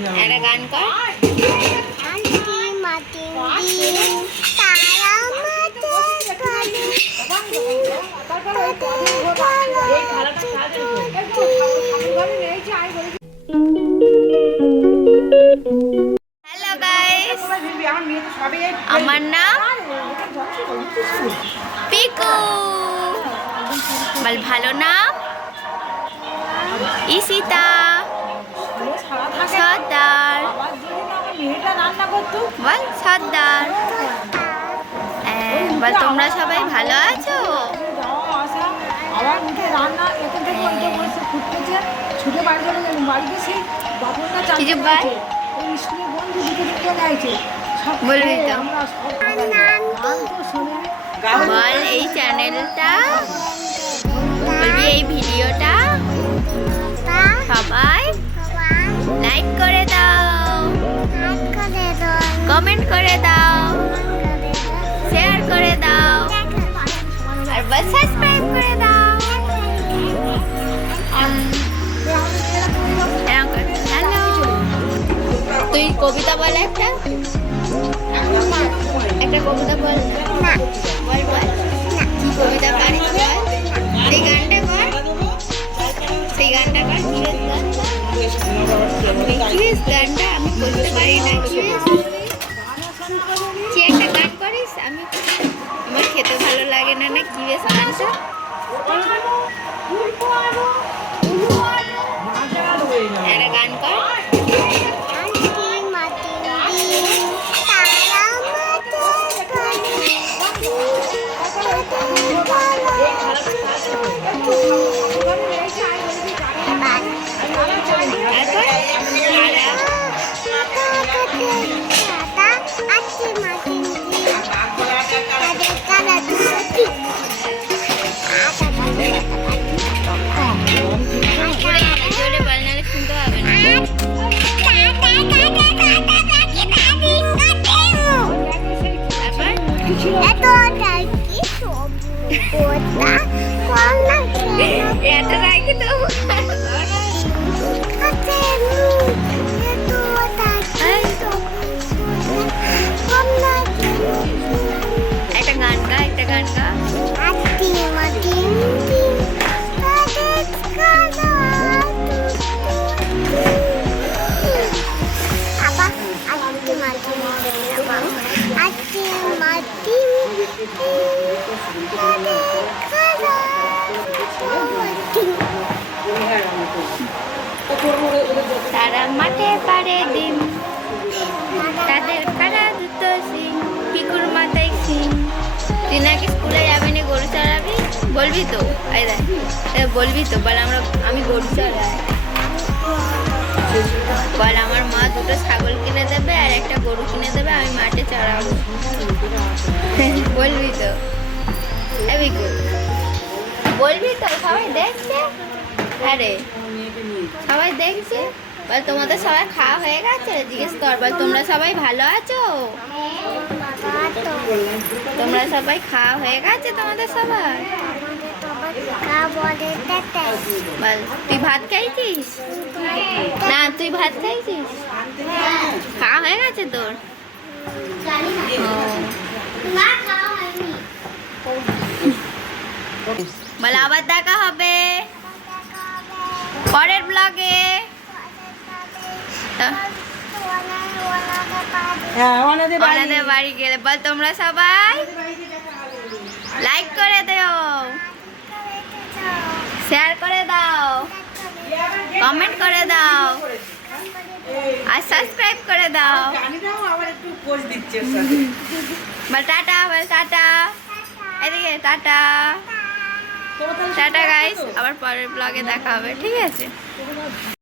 একটা গান কর। হ্যালো গাইস, আমার নাম পিকু। বল ভালো নাম ইশিতা সর্দার। বল সর্দার। বল তোমরা সবাই ভালো আছো? বলবি তো? বল এই চ্যানেলটা, বলবি এই ভিডিওটা সবাই লাইক করে দাও, কমেন্ট করে দাও, শেয়ার করে দাও, আর বল সাবস্ক্রাইব করে দাও। হ্যালো, তুই কবিতা বল একটা কবিতা বল। না বল বল, কি কবিতা পারিস বল। সেই গানটা কর, সেই গানটা কর। কিস গানটা আমি বলতে পারি না। কি একটা গান করিস? আমার খেতে ভালো লাগে না। না কি বেশ গানটা একটা গান কর। তারা মাঠে পারে ডিম, তাদের কারা দুটো সিং, পিকুর মাথায় সিং। তুই নাকি স্কুলে যাবি না, গরু চড়াবি? বলবি তো? বলবি তো? বল আমি গরু চড়াই। বল আমার মা দুটো ছাগল কিনে দেবে আর একটা গরু কিনে দেবে, আমি মাঠে চড়াবো। বলবি তো? বলবি তো? সবাই দেখছে। আরে সবাই দেখছে। বল তোমাদের সবাই খাওয়া হয়ে গেছে? জিজ্ঞেস কর। বল তোমরা সবাই ভালো আছো? তোমরা সবাই খাওয়া হয়ে গেছে? তোমাদের সবাই বল তুই ভাত খাইছিস? না তুই ভাত খাইছিস? খাওয়া হয়ে গেছে তোর? বল আবার দেখা হবে পরের ব্লগে। ওনাদের বাড়ি গেলে বল তোমরা সবাই লাইক করে দাও, শেয়ার করে দাও, কমেন্ট করে দাও, আর সাবস্ক্রাইব করে দাও। বল টাটা, বল টাটা। এদিকে টাটা। টাটা গাইস, আবার পরের ব্লগে দেখা হবে, ঠিক আছে?